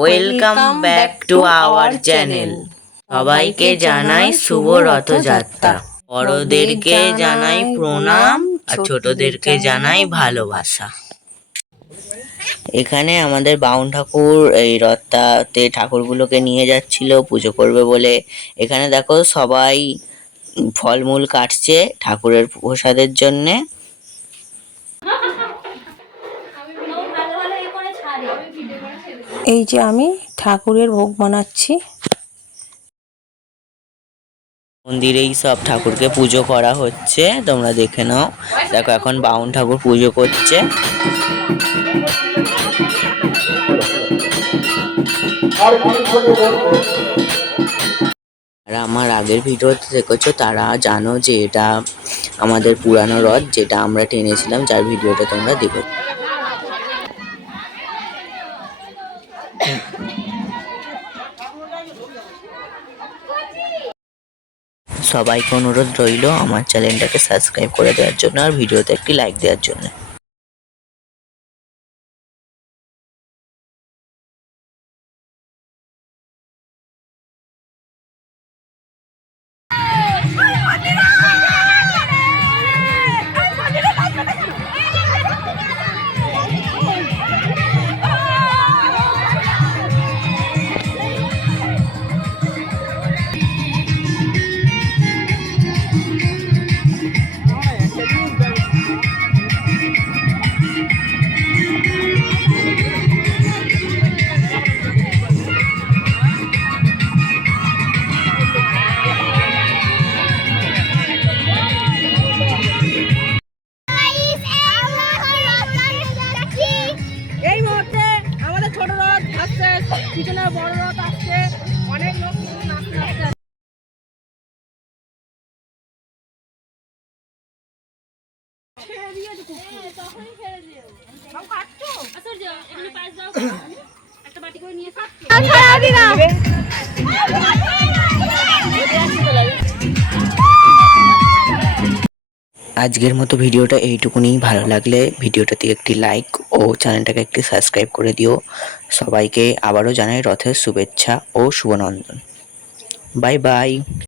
Welcome back to our channel. সবাইকে জানাই শুভ রথযাত্রা। বড়দেরকে জানাই প্রণাম আর ছোটদেরকে জানাই ভালোবাসা। এখানে আমাদের বাউন ঠাকুর এই রথটাতে ঠাকুরগুলোকে নিয়ে যাচ্ছিল পুজো করবে বলে। এখানে দেখো সবাই ফলমূল কাটছে ঠাকুরের প্রসাদের জন্যে। এই যে আমি ঠাকুরের ভোগ বানাচ্ছি। মন্দিরেই সব ঠাকুরকে পুজো করা হচ্ছে, তোমরা দেখে নাও। দেখো এখন বাউন ঠাকুর পুজো করছে। আর আমার আগের ভিডিওতে দেখেছো তারা জানো যে এটা আমাদের পুরানো রথ, যেটা আমরা টেনেছিলাম, যার ভিডিওটা তোমরা দেখো। সবাইকে অনুরোধ রইল আমার চ্যানেলটাকে সাবস্ক্রাইব করে দেওয়ার জন্য আর ভিডিওতে একটি লাইক দেওয়ার জন্য। পিছনে বড় রথ আসছে, অনেক লোক নাচতে নাচতে আজকের মতো ভিডিওটা এইটুকুনি। ভালো লাগলে ভিডিওটাতে একটি লাইক ও চ্যানেলটাকে একটি সাবস্ক্রাইব করে দিও। সবাইকে আবারও জানাই রথের শুভেচ্ছা ও শুভনন্দন। Bye bye.